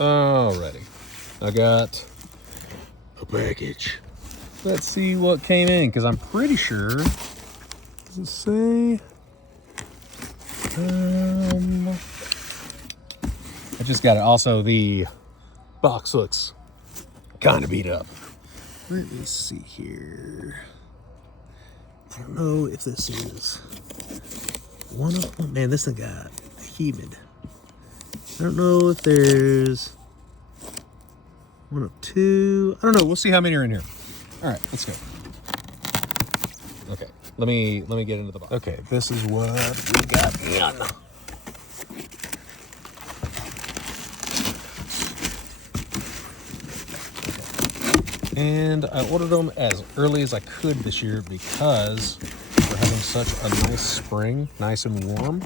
Alrighty. I got a package. Let's see what came in, because I'm pretty sure. Does it say? I just got it. Also, the box looks kind of beat up. Let me see here. I don't know if this is one of them. Man, this thing got humid. I don't know if there's one of two. I don't know. We'll see how many are in here. All right, let's go. Okay, let me get into the box. Okay, this is what we got in. And I ordered them as early as I could this year because we're having such a nice spring, nice and warm.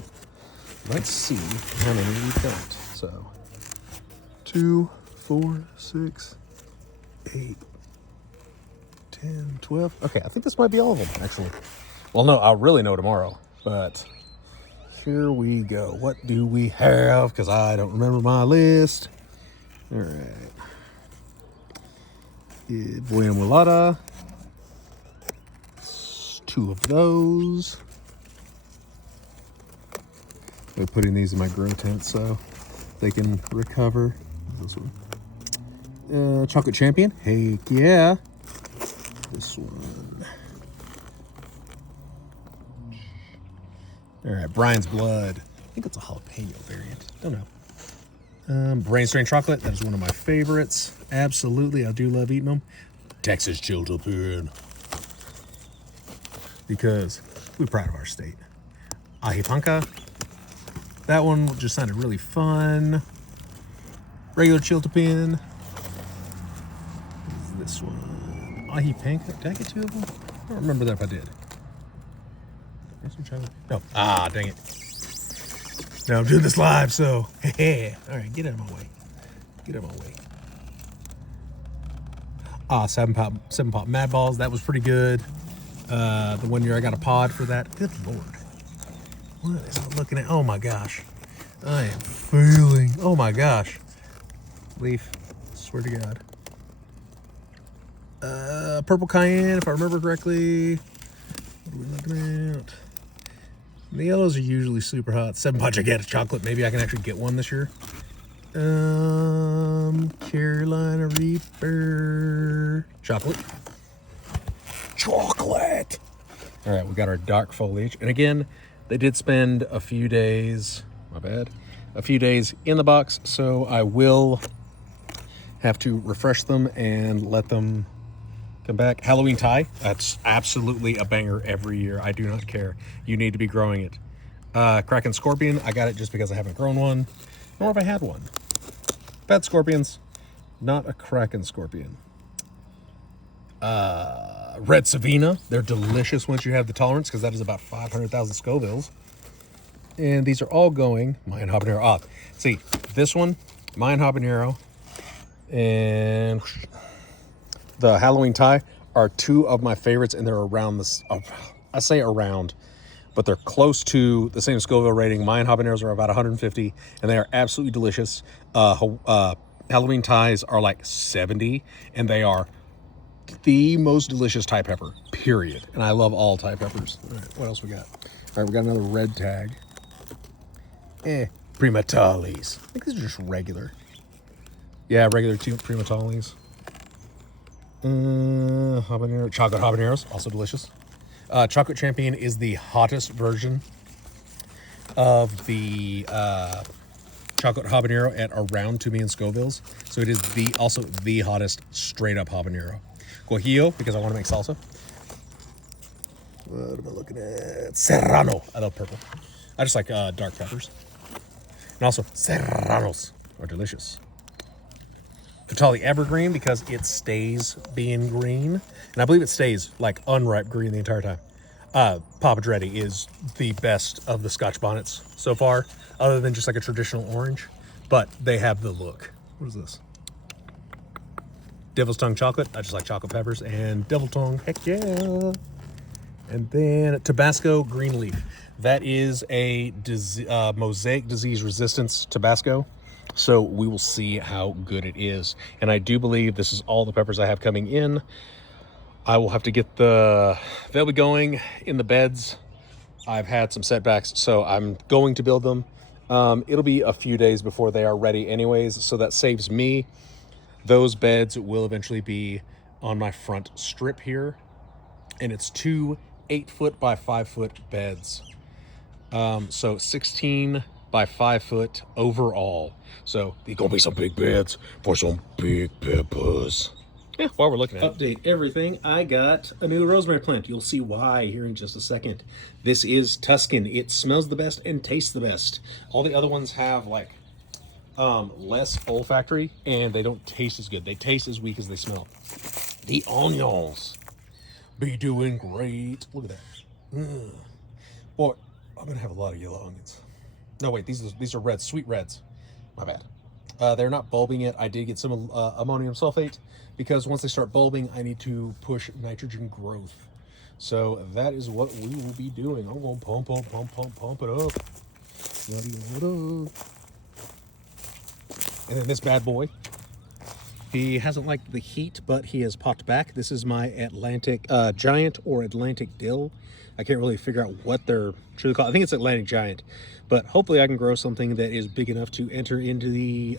Let's see how many we've got. So, 2, 4, 6, 8, 10, 12. Okay, I think this might be all of them, actually. Well, no, I'll really know tomorrow. But here we go. What do we have? Because I don't remember my list. All right. Buena Mulata. 2 of those. I'm putting these in my grow tent so they can recover. This one. Chocolate Champion. Heck yeah. This one. All right, Brian's Blood. I think it's a jalapeno variant. Don't know. Brain Strain Chocolate. That is one of my favorites. Absolutely, I do love eating them. Texas Chiltepin. Because we're proud of our state. Ajipanca. That one just sounded really fun. Regular Chiltepin. This one. Ajipanca. Did I get 2 of them? I don't remember that if I did. No. Ah, dang it. Now I'm doing this live, so hey. All right, get out of my way. Get out of my way. Seven pop Mad Balls. That was pretty good. The one year I got a pod for that. Good Lord. What is it looking at? Oh my gosh. I am feeling. Oh my gosh. Leaf. Swear to God. Purple Cayenne, if I remember correctly. What are we looking at? The yellows are usually super hot. 7 Pot Gigantic Chocolate. Maybe I can actually get one this year. Carolina Reaper. Chocolate. Chocolate. All right, we got our dark foliage. And again, they did spend a few days, my bad, a few days in the box. So I will have to refresh them and let them come back. Halloween Tie. That's absolutely a banger every year. I do not care. You need to be growing it. Kraken Scorpion. I got it just because I haven't grown one, nor have I had one. Bad Scorpions. Not a Kraken Scorpion. Red Savina. They're delicious once you have the tolerance, because that is about 500,000 Scovilles. And these are all going Mayan Habanero. See, this one, Mayan Habanero, and the Halloween Tie are 2 of my favorites, and they're around this. I say around, but they're close to the same Scoville rating. Mayan Habaneros are about 150, and they are absolutely delicious. Halloween Ties are like 70, and they are the most delicious Thai pepper, period. And I love all Thai peppers. All right, what else we got? All right, we got another red tag. Primatalis. I think these are just regular. Yeah, regular Primatalis. Habanero, chocolate habaneros, also delicious. Chocolate Champion is the hottest version of the chocolate habanero at around 2 million Scovilles. So it is also the hottest straight up habanero. Guajillo, because I want to make salsa. What am I looking at? Serrano. I love purple. I just like dark peppers. And also, serranos are delicious. Fatali Evergreen, because it stays being green. And I believe it stays like unripe green the entire time. Papa Dreddy is the best of the Scotch bonnets so far, other than just like a traditional orange. But they have the look. What is this? Devil's Tongue Chocolate. I just like chocolate peppers. And Devil Tongue. Heck yeah. And then Tabasco Green Leaf. That is a mosaic disease resistance Tabasco. So we will see how good it is. And I do believe this is all the peppers I have coming in. I will have to get they'll be going in the beds. I've had some setbacks, so I'm going to build them. It'll be a few days before they are ready anyways, so that saves me. Those beds will eventually be on my front strip here, and it's 2 8-foot by 5-foot beds. So 16 by 5 foot overall. So these gonna be some big beds for some big peppers. Yeah, while we're looking at update everything, I got a new rosemary plant. You'll see why here in just a second. This is Tuscan. It smells the best and tastes the best. All the other ones have like less olfactory and they don't taste as good. They taste as weak as they smell. The onions be doing great. Look at that. Boy, I'm gonna have a lot of yellow onions. No, wait, these are reds, sweet reds. My bad. They're not bulbing yet. I did get some ammonium sulfate because once they start bulbing, I need to push nitrogen growth. So that is what we will be doing. I'm gonna pump it up. And then this bad boy, he hasn't liked the heat, but he has popped back. This is my Atlantic Giant or Atlantic Dill. I can't really figure out what they're truly called. I think it's Atlantic Giant, but hopefully I can grow something that is big enough to enter into the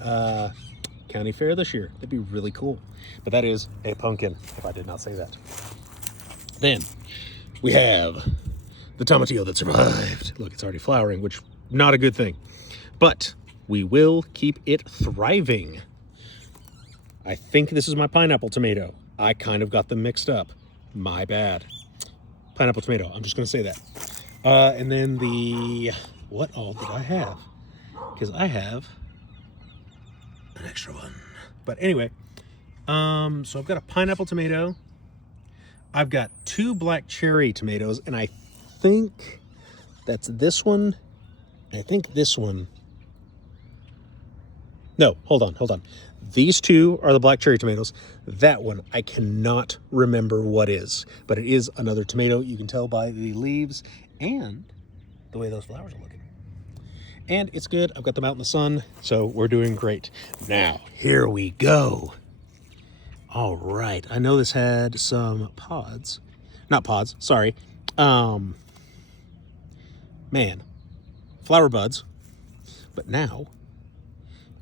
county fair this year. That'd be really cool. But that is a pumpkin, if I did not say that. Then we have the tomatillo that survived. Look, it's already flowering, which not a good thing, but we will keep it thriving. I think this is my pineapple tomato. I kind of got them mixed up. My bad. Pineapple tomato. I'm just going to say that. And then what all did I have? Because I have an extra one. But anyway, so I've got a pineapple tomato. I've got 2 black cherry tomatoes, and I think that's this one. I think this one. No, hold on. These 2 are the black cherry tomatoes. That one, I cannot remember what is, but it is another tomato. You can tell by the leaves and the way those flowers are looking. And it's good. I've got them out in the sun, so we're doing great. Now, here we go. All right. I know this had some pods. Not pods, sorry. Man, flower buds. But now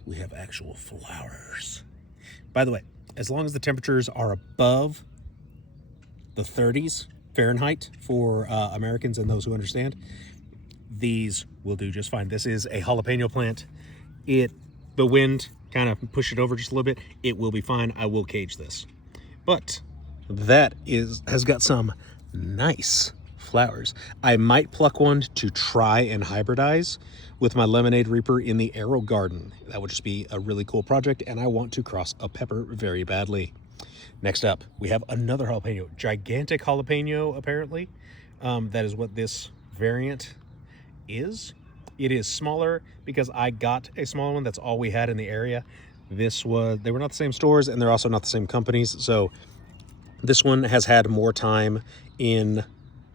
we have actual flowers. By the way, as long as the temperatures are above the 30s Fahrenheit for Americans and those who understand, these will do just fine. This is a jalapeno plant. The wind kind of pushed it over just a little bit. It will be fine. I will cage this. But that has got some nice flowers. I might pluck one to try and hybridize with my lemonade reaper in the arrow garden. That would just be a really cool project, and I want to cross a pepper very badly. Next up, we have another jalapeno, gigantic jalapeno apparently. That is what this variant is. It is smaller because I got a small one. That's all we had in the area. They were not the same stores, and they're also not the same companies. So this one has had more time in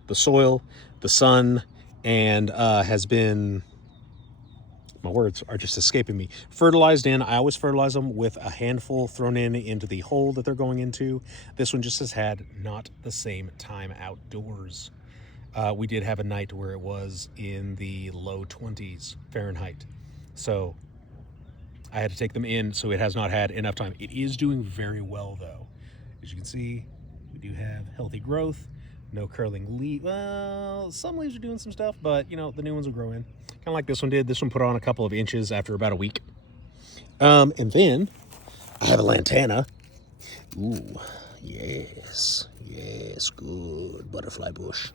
the soil, the sun, and has been, my words are just escaping me, fertilized in. I always fertilize them with a handful thrown into the hole that they're going into. This one just has had not the same time outdoors. We did have a night where it was in the low 20s Fahrenheit. So I had to take them in, so it has not had enough time. It is doing very well though. As you can see, we do have healthy growth. No curling leaf. Well, some leaves are doing some stuff, but you know, the new ones will grow in. Kind of like this one did. This one put on a couple of inches after about a week. And then I have a lantana. Ooh, yes, good butterfly bush.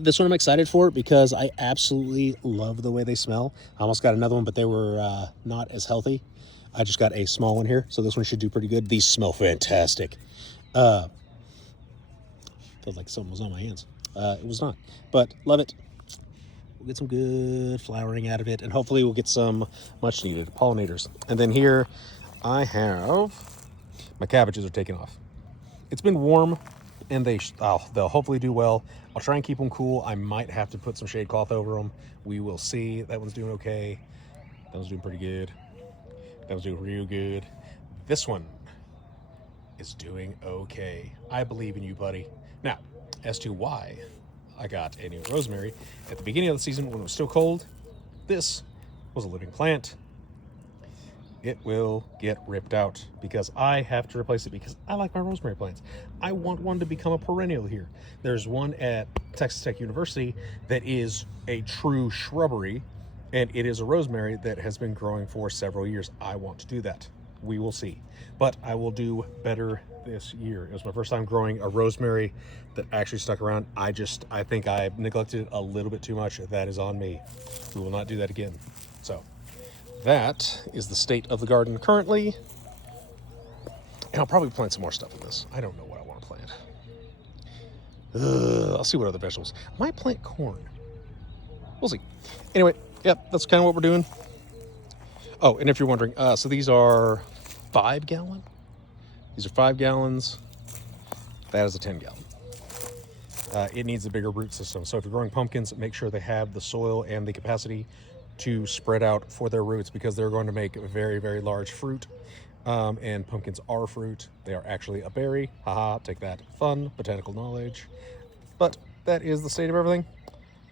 This one I'm excited for because I absolutely love the way they smell. I almost got another one, but they were not as healthy. I just got a small one here, so this one should do pretty good. These smell fantastic. Felt like something was on my hands. It was not, but love it. We'll get some good flowering out of it, and hopefully we'll get some much needed pollinators. And then here I have, my cabbages are taking off. It's been warm, and they'll hopefully do well. I'll try and keep them cool. I might have to put some shade cloth over them. We will see. That one's doing okay. That was doing pretty good. That was doing real good. This one is doing okay. I believe in you, buddy. Now, as to why I got a new rosemary, at the beginning of the season when it was still cold, this was a living plant. It will get ripped out because I have to replace it because I like my rosemary plants. I want one to become a perennial here. There's one at Texas Tech University that is a true shrubbery, and it is a rosemary that has been growing for several years. I want to do that. We will see. But I will do better this year. It was my first time growing a rosemary that actually stuck around. I think I neglected it a little bit too much. That is on me. We will not do that again. So that is the state of the garden currently. And I'll probably plant some more stuff in this. I don't know what I want to plant. I'll see what other vegetables. I might plant corn. We'll see. Anyway, yep, that's kind of what we're doing. Oh, and if you're wondering, so these are 5 gallon. These are 5 gallons. That is a 10 gallon. It needs a bigger root system. So if you're growing pumpkins, make sure they have the soil and the capacity to spread out for their roots because they're going to make very, very large fruit. And pumpkins are fruit. They are actually a berry. Haha, take that. Fun botanical knowledge. But that is the state of everything.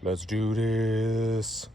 Let's do this.